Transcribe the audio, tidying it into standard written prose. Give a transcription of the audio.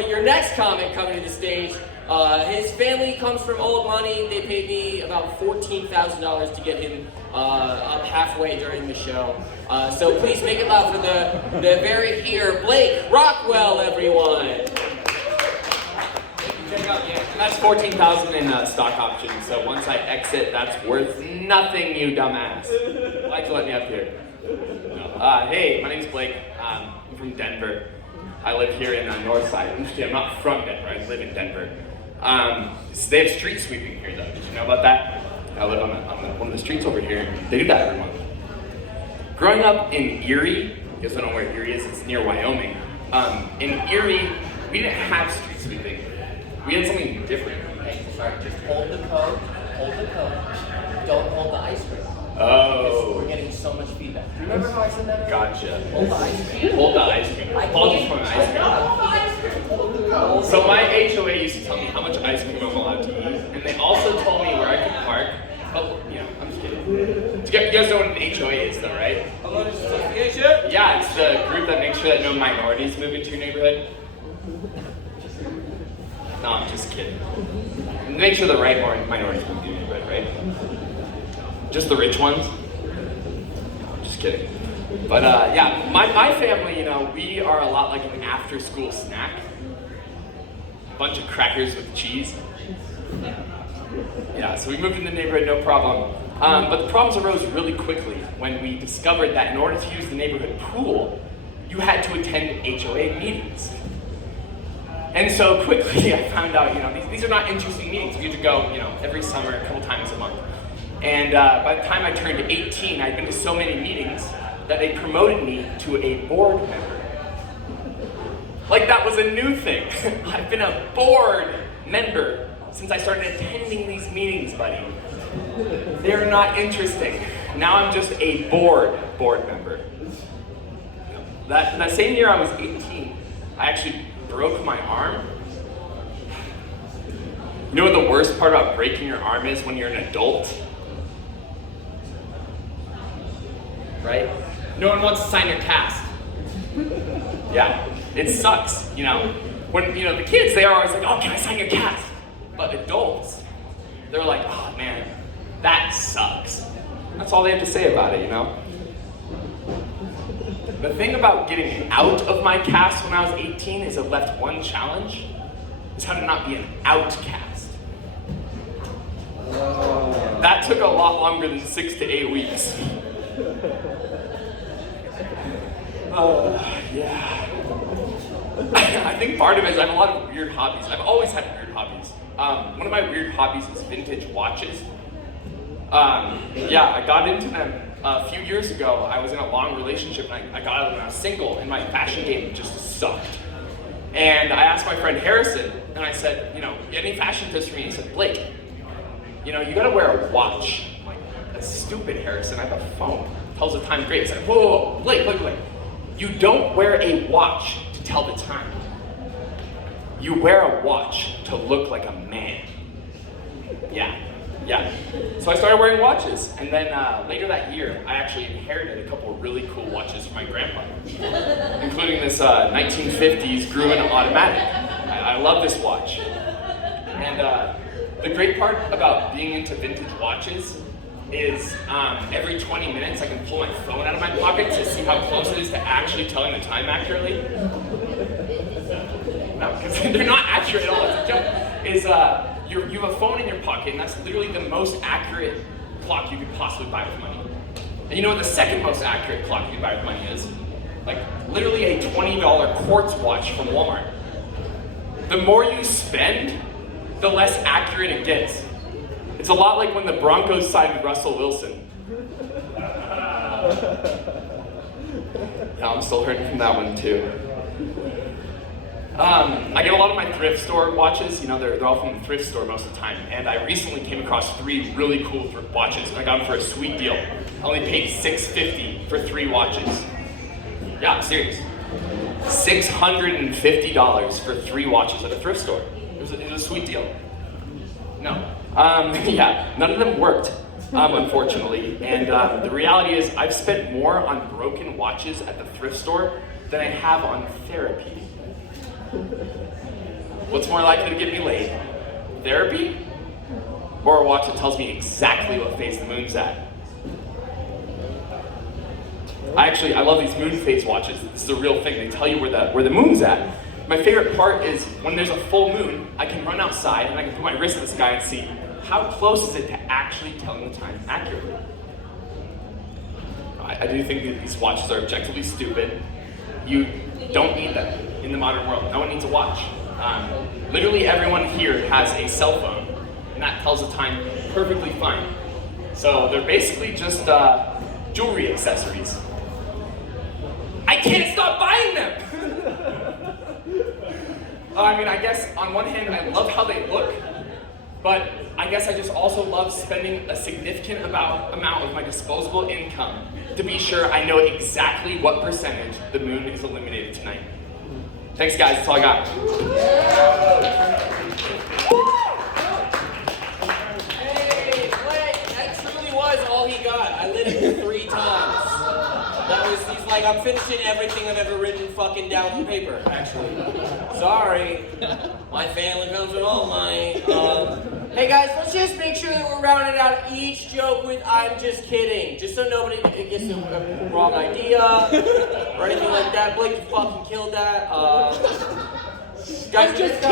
But your next comic coming to the stage, his family comes from old money. They paid me about $14,000 to get him up halfway during the show. So please make it loud for the very here, Blake Rockwell, everyone. That's $14,000 in stock options, so once I exit, that's worth nothing, you dumbass. I'd like to let me up here. No. Hey, my name's Blake. I'm from Denver. I live here in Northside. I'm just kidding, I'm not from Denver, I live in Denver. They have street sweeping here, though. Did you know about that? I live on one of the streets over here. They do that every month. Growing up in Erie, you guys don't know where Erie is, it's near Wyoming. In Erie, we didn't have street sweeping. We had something different. Hey, sorry, just hold the coat, don't hold the ice cream. Oh. We're getting so much feedback. Remember how I said that? Gotcha. Hold the ice cream. Hold the ice cream. Apologies for the ice cream. So my HOA used to tell me how much ice cream I'm allowed to eat, and they also told me where I could park. Oh, I'm just kidding. You guys know what an HOA is, though, right? Homeowners Association? Yeah, it's the group that makes sure that no minorities move into your neighborhood. No, I'm just kidding. Make sure the right minorities move into your neighborhood, right? Just the rich ones? No, I'm just kidding. But yeah, my family, we are a lot like an after-school snack. A bunch of crackers with cheese. Yeah, so we moved in the neighborhood, no problem. But the problems arose really quickly when we discovered that in order to use the neighborhood pool, you had to attend HOA meetings. And so quickly I found out, these are not interesting meetings. We had to go, every summer, a couple times a month. And by the time I turned 18, I'd been to so many meetings that they promoted me to a board member. Like that was a new thing. I've been a board member since I started attending these meetings, buddy. They're not interesting. Now I'm just a board member. That same year I was 18, I actually broke my arm. You know what the worst part about breaking your arm is when you're an adult? Right? No one wants to sign your cast. Yeah, it sucks, When, the kids, they are always like, oh, can I sign your cast? But adults, they're like, oh man, that sucks. That's all they have to say about it, The thing about getting out of my cast when I was 18 is it left one challenge. Is how to not be an outcast. That took a lot longer than 6 to 8 weeks. Yeah. I think part of it is I have a lot of weird hobbies. I've always had weird hobbies. One of my weird hobbies is vintage watches. I got into them a few years ago. I was in a long relationship and I got out of it when I was single and my fashion game just sucked. And I asked my friend Harrison and I said, any fashion tips for me? He said, Blake, you gotta wear a watch. I'm like, that's stupid, Harrison, I have a phone. It tells the time great. He said, whoa, Blake. You don't wear a watch to tell the time. You wear a watch to look like a man. Yeah. So I started wearing watches, and then later that year, I actually inherited a couple of really cool watches from my grandpa, including this 1950s Gruen automatic. I love this watch. And the great part about being into vintage watches is every 20 minutes I can pull my phone out of my pocket to see how close it is to actually telling the time accurately. No, because they're not accurate at all. It's a joke. You have a phone in your pocket, and that's literally the most accurate clock you could possibly buy with money. And you know what the second most accurate clock you can buy with money is? Like, literally a $20 quartz watch from Walmart. The more you spend, the less accurate it gets. It's a lot like when the Broncos signed Russell Wilson. Yeah, I'm still hurting from that one, too. I get a lot of my thrift store watches, they're all from the thrift store most of the time, and I recently came across 3 really cool thrift watches, and I got them for a sweet deal. I only paid $650 for 3 watches. Yeah, I'm serious. $650 for 3 watches at a thrift store. It was a sweet deal. No. None of them worked, unfortunately, and the reality is I've spent more on broken watches at the thrift store than I have on therapy. What's more likely to get me laid? Therapy? Or a watch that tells me exactly what phase the moon's at? I love these moon phase watches. This is a real thing. They tell you where the moon's at. My favorite part is when there's a full moon, I can run outside and I can put my wrist in the sky and see how close is it to actually telling the time accurately. I do think that these watches are objectively stupid. You don't need them in the modern world. No one needs a watch. Literally everyone here has a cell phone, and that tells the time perfectly fine. So they're basically just jewelry accessories. I can't stop buying them! I guess on one hand, I love how they look, but I guess I just also love spending a significant amount of my disposable income to be sure I know exactly what percentage the moon is illuminated tonight. Thanks, guys. That's all I got. Hey, wait, that truly was all he got. I lit it 3 times. He's like, I'm finishing everything I've ever written fucking down on paper, actually. Sorry. My family comes with all money. Hey guys, let's just make sure that we're rounding out each joke with I'm just kidding. Just so nobody gets the wrong idea or anything like that. Blake, you fucking killed that. Guys,